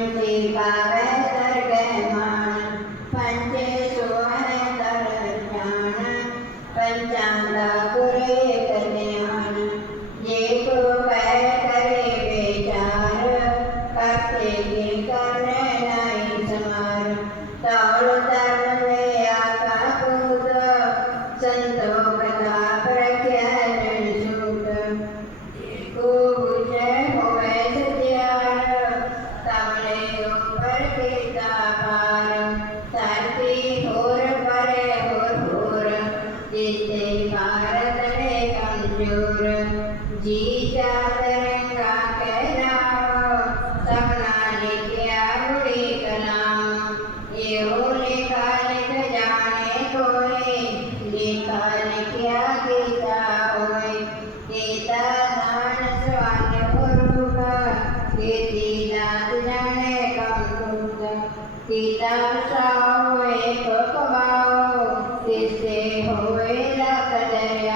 पंछी पावे सर्गे पंचे सोहे तर जान पंचांदा गुरे कल्याण ये को कह करे बेचार करते के करने नहीं समार तौल धर्म आका कूद संतों जिसे भारत है कमज़ोर जी तरंगा कहलाओ। सपना लेके आओ एक नाम ये हो लिखा लिख जाने कोई लिखा लिखा गीता होए। गीता दान स्वान गुरुख गीती नाथ जाने कम गीता साओ एक कमाओ Saturday.